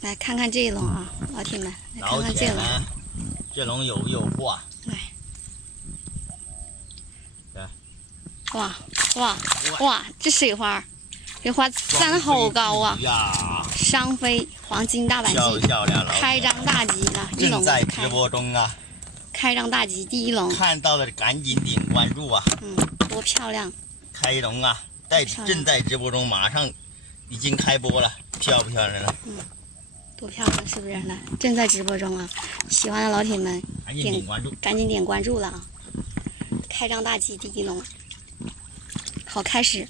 来看看这一笼啊，老铁们，来看老看这笼。铁们，这笼有货。来，对，哇哇哇！这水花，这花赞好高啊！商飞黄金大板漂鲫，漂亮，开张大吉了，一笼正在直播中啊！开张大吉，第一笼看到了赶紧点关注啊！多漂亮！开笼啊，正在直播中，马上已经开播了，漂不漂亮呢？多漂亮，是不是？来，正在直播中啊！喜欢的老铁们赶紧点关注，赶紧点关注了啊！开张大吉，第一笼，好开始。